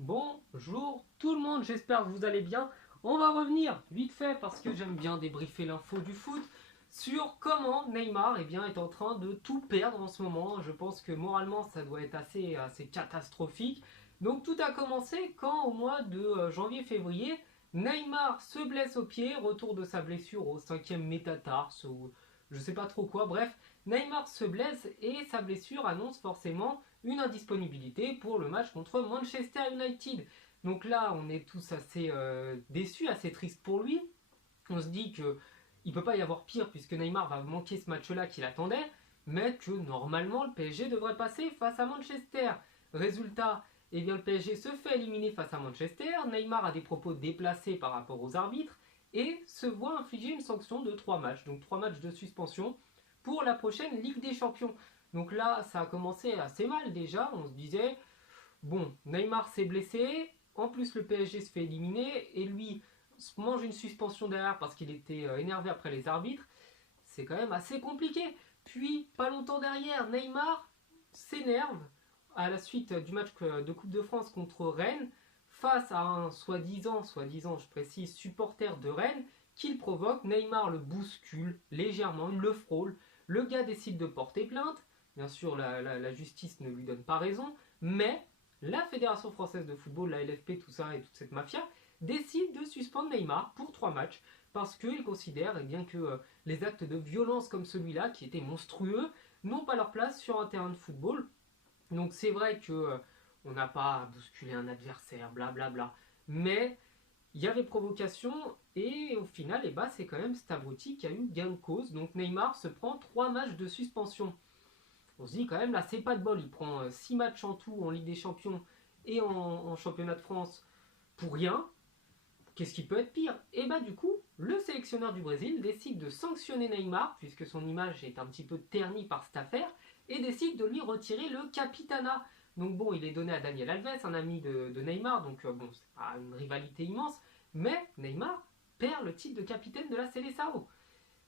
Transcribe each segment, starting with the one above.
Bonjour tout le monde, j'espère que vous allez bien. On va revenir vite fait parce que j'aime bien débriefer l'info du foot sur comment Neymar est en train de tout perdre en ce moment. Je pense que moralement ça doit être assez catastrophique. Donc tout a commencé quand au mois de janvier-février, Neymar se blesse au pied, retour de sa blessure au cinquième métatarse ou je sais pas trop quoi. Bref, Neymar se blesse et sa blessure annonce forcément une indisponibilité pour le match contre Manchester United. Donc là, on est tous assez déçus, assez tristes pour lui. On se dit que il peut pas y avoir pire puisque Neymar va manquer ce match-là qu'il attendait, mais que normalement le PSG devrait passer face à Manchester. Résultat, eh bien, le PSG se fait éliminer face à Manchester. Neymar a des propos déplacés par rapport aux arbitres et se voit infliger une sanction de 3 matchs, donc 3 matchs de suspension pour la prochaine Ligue des Champions. Donc là, ça a commencé assez mal déjà. On se disait, bon, Neymar s'est blessé, en plus le PSG se fait éliminer, et lui mange une suspension derrière parce qu'il était énervé après les arbitres. C'est quand même assez compliqué. Puis, pas longtemps derrière, Neymar s'énerve à la suite du match de Coupe de France contre Rennes, face à un soi-disant, je précise, supporter de Rennes, qu'il provoque. Neymar le bouscule légèrement, il le frôle. Le gars décide de porter plainte. Bien sûr, la justice ne lui donne pas raison, mais la Fédération française de football, la LFP, tout ça et toute cette mafia, décide de suspendre Neymar pour 3 matchs parce qu'ils considèrent bien que les actes de violence comme celui-là, qui étaient monstrueux, n'ont pas leur place sur un terrain de football. Donc c'est vrai que on n'a pas bousculé un adversaire, blablabla. Bla bla. Mais il y avait provocation et au final, c'est quand même Stavrotti qui a eu gain de cause. Donc Neymar se prend 3 matchs de suspension. On se dit quand même là, c'est pas de bol. Il prend 6 matchs en tout en Ligue des Champions et en Championnat de France pour rien. Qu'est-ce qui peut être pire? Et du coup, le sélectionneur du Brésil décide de sanctionner Neymar, puisque son image est un petit peu ternie par cette affaire, et décide de lui retirer le capitana. Donc bon, il est donné à Daniel Alves, un ami de Neymar, donc bon, c'est pas une rivalité immense, mais Neymar perd le titre de capitaine de la Seleção.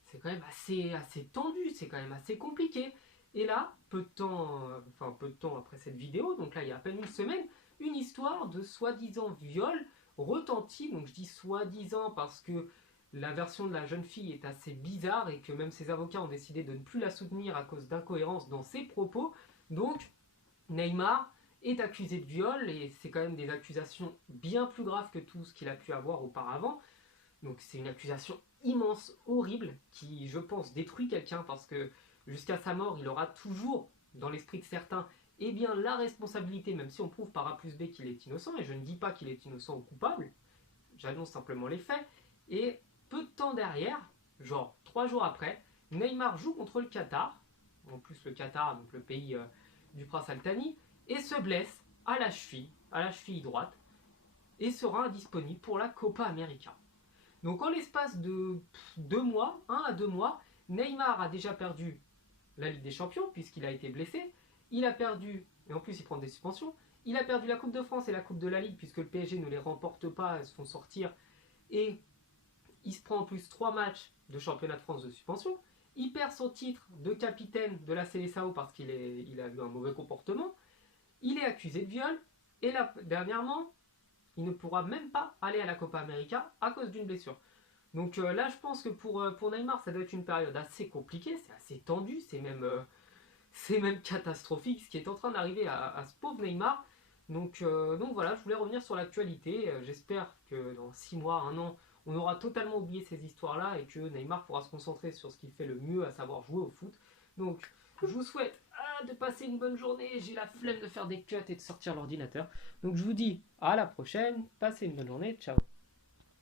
C'est quand même assez tendu, c'est quand même assez compliqué. Et là, peu de temps après cette vidéo, donc là il y a à peine une semaine, une histoire de soi-disant viol retentit. Donc je dis soi-disant parce que la version de la jeune fille est assez bizarre et que même ses avocats ont décidé de ne plus la soutenir à cause d'incohérences dans ses propos. Donc Neymar est accusé de viol et c'est quand même des accusations bien plus graves que tout ce qu'il a pu avoir auparavant. Donc c'est une accusation immense, horrible, qui je pense détruit quelqu'un parce que jusqu'à sa mort il aura toujours dans l'esprit de certains la responsabilité, même si on prouve par A plus B qu'il est innocent, et je ne dis pas qu'il est innocent ou coupable, j'annonce simplement les faits, et peu de temps derrière, genre 3 jours après, Neymar joue contre le Qatar, en plus le Qatar, donc le pays du prince Al Thani, et se blesse à la cheville droite, et sera indisponible pour la Copa América. Donc en l'espace de 2 mois, 1 à 2 mois, Neymar a déjà perdu la Ligue des Champions, puisqu'il a été blessé. Il a perdu, et en plus il prend des suspensions, il a perdu la Coupe de France et la Coupe de la Ligue, puisque le PSG ne les remporte pas, elles se font sortir. Et il se prend en plus 3 matchs de championnat de France de suspension. Il perd son titre de capitaine de la Seleção parce qu'il a eu un mauvais comportement. Il est accusé de viol. Et là, dernièrement, il ne pourra même pas aller à la Copa América à cause d'une blessure. Donc là, je pense que pour Neymar, ça doit être une période assez compliquée, c'est assez tendu, c'est même catastrophique ce qui est en train d'arriver à ce pauvre Neymar. Donc voilà, je voulais revenir sur l'actualité. J'espère que dans 6 mois, 1 an, on aura totalement oublié ces histoires-là et que Neymar pourra se concentrer sur ce qu'il fait le mieux, à savoir jouer au foot. Donc je vous souhaite de passer une bonne journée. J'ai la flemme de faire des cuts et de sortir l'ordinateur. Donc je vous dis à la prochaine, passez une bonne journée, ciao.